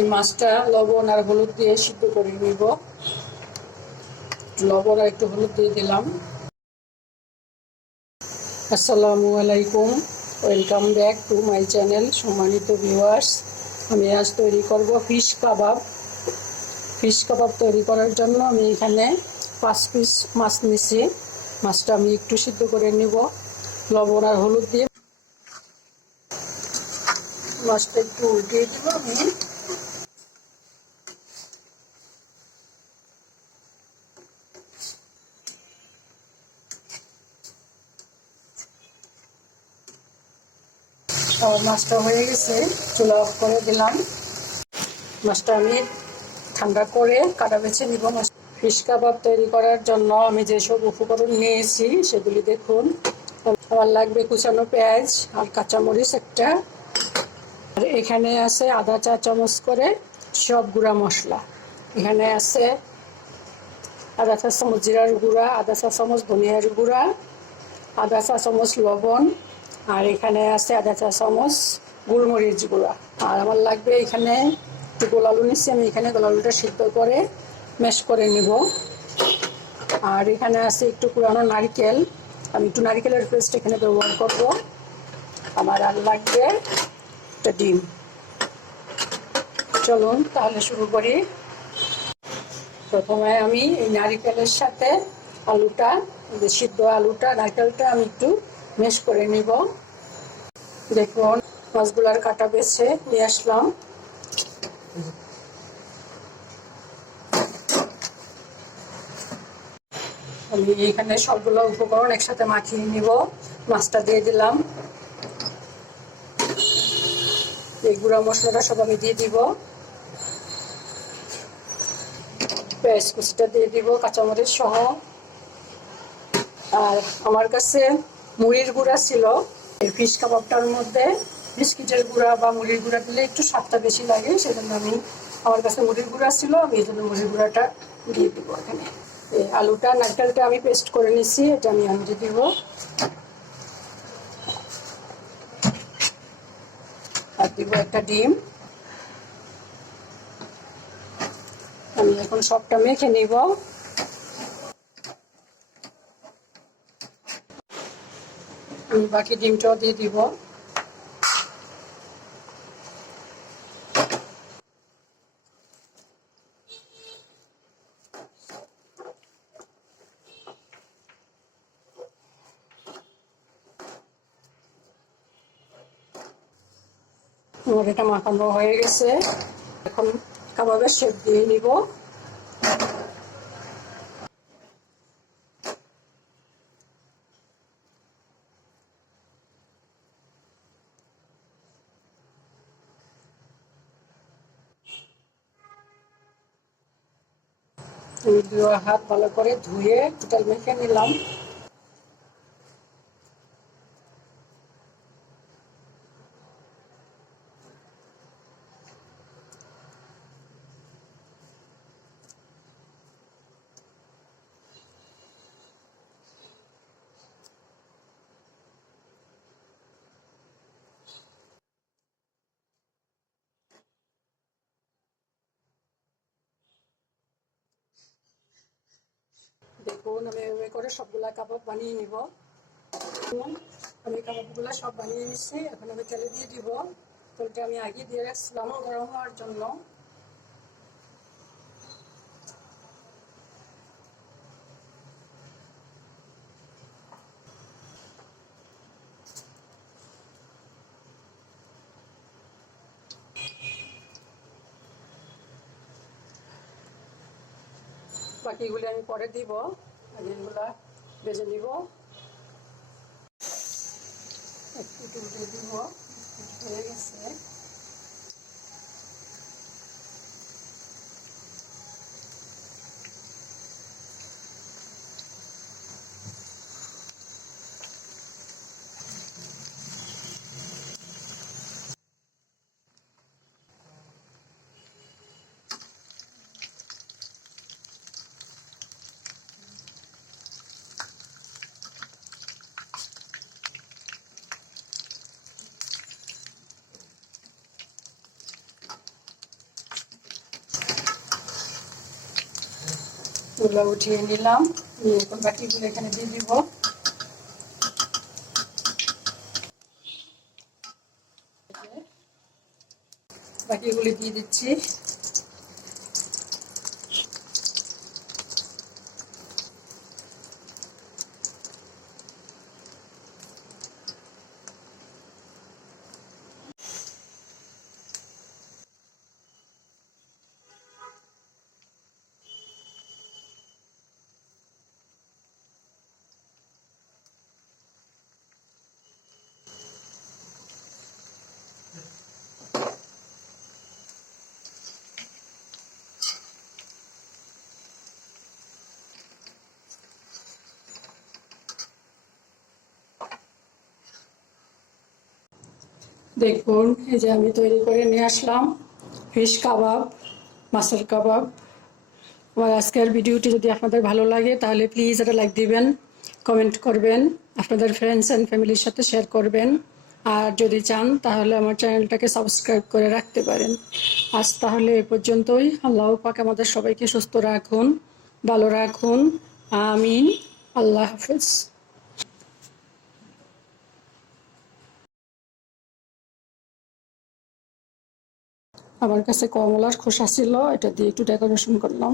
এই মাছটা লবণ আর হলুদ দিয়ে সিদ্ধ করে নিব। লবণ আর একটু হলুদ দিয়ে দিলাম। আসসালামু আলাইকুম, welcome back to my channel. সম্মানিত ভিউয়ার্স, আমি আজ তৈরি করব ফিশ কাবাব। ফিশ কাবাব তৈরি করার জন্য আমি এখানে 5 পিস মাছ নিয়েছি। মাছটা আমি একটু সিদ্ধ করে নিব লবণ আর হলুদ দিয়ে। মাছটা একটু উল্টিয়ে দিব আমি। মাছটা হয়ে গেছে, চুলা অফ করে দিলাম। মাছটা আমি ঠান্ডা করে কাটা বেছে নিব। ফিশ কাবাব তৈরি করার জন্য আমি যেসব উপকরণ নিয়েছি সেগুলি দেখুন। আমার লাগবে কুচানো পেঁয়াজ আর কাঁচামরিচ একটা, আর এখানে আছে আধা চা চামচ করে সব গুঁড়া মশলা। এখানে আছে আধা চা চামচ জিরার গুঁড়া, আধা চা চামচ ধনিয়ার গুঁড়া, আধা চা চামচ লবণ, আর এখানে আছে আধা চা চামচ গোলমরিচ গুঁড়া। আর আমার লাগবে এখানে একটু গোলালু নিচ্ছি আমি, এখানে গোলালুটা সিদ্ধ করে ম্যাশ করে নিব। আর এখানে আছে একটু পুরানো নারকেল, আমি একটু নারকেলের পেস্ট এখানে ব্যবহার করব। আমার আর লাগবে একটা ডিম। চলুন তাহলে শুরু করি। প্রথমে আমি এই নারকেলের সাথে আলুটা, সিদ্ধ আলুটা নারকেলটা আমি একটু ম্যাশ করে নিব। দেখুন মাছগুলার কাটা বেছে নিয়ে আসলাম। আমি এখানে সবগুলো উপকরণ একসাথে মাখিয়ে নিব। মাছটা দিয়ে দিলাম, এই গুঁড়া মশলাটা সব আমি দিয়ে দিব। পেঁয়াজ কুচিটা দিয়ে দিব কাঁচামরিচ সহ। আর আমার কাছে মুড়ির গুঁড়া ছিল। এই ফিশ কাবাবটার মধ্যে বিস্কিটের গুঁড়া বা মুড়ির গুঁড়া দিলে একটু স্বাদটা বেশি লাগে, সেজন্য আমার কাছে মুড়ির গুঁড়া ছিল, আমি এই জন্য মুড়ির গুঁড়াটা দিয়ে দিব এখানে। এই আলুটা নারকেলটা আমি পেস্ট করে নিচ্ছি, এটা আমি দিয়ে দিব। আর দিব একটা ডিম। আমি এখন সবটা মেখে নিব। আমি বাকি ডিমটাও দিয়ে দিব। আমার এটা মাখানো হয়ে গেছে, এখন কাবাবের শেপ দিয়ে নিব। আমি 2 হাত ভালো করে ধুয়ে টোটাল মেখে নিলাম। দেখুন আমি এভাবে করে সবগুলা কাবাব বানিয়ে নিব। আমি কাবাবগুলো সব বানিয়ে নিচ্ছি, এখন আমি তেলে দিয়ে দিব। তেলটা আমি আগে দিয়ে রাখছিলাম গরম হওয়ার জন্য। বাকিগুলি আমি পরে দিব, আগে এগুলা ভেজে নিব। একটু উল্টে দিব, হয়ে গেছে। চুলা উঠিয়ে নিলাম। এখন বাকিগুলো এখানে দিয়ে দিব। বাকিগুলি দিয়ে দিচ্ছি। দেখুন, এই যে আমি তৈরি করে নিয়ে আসলাম ফিশ কাবাব, মাছের কাবাব। আমার আজকের ভিডিওটি যদি আপনাদের ভালো লাগে তাহলে প্লিজ একটা লাইক দিবেন, কমেন্ট করবেন, আপনাদের ফ্রেন্ডস অ্যান্ড ফ্যামিলির সাথে শেয়ার করবেন। আর যদি চান তাহলে আমার চ্যানেলটাকে সাবস্ক্রাইব করে রাখতে পারেন। আজ তাহলে এ পর্যন্তই। আল্লাহ পাক আমাদের সবাইকে সুস্থ রাখুন, ভালো রাখুন। আমিন। আল্লাহ হাফেজ। আমার কাছে কমলার খোসা ছিল, এটা দিয়ে একটু ডেকোরেশন করলাম।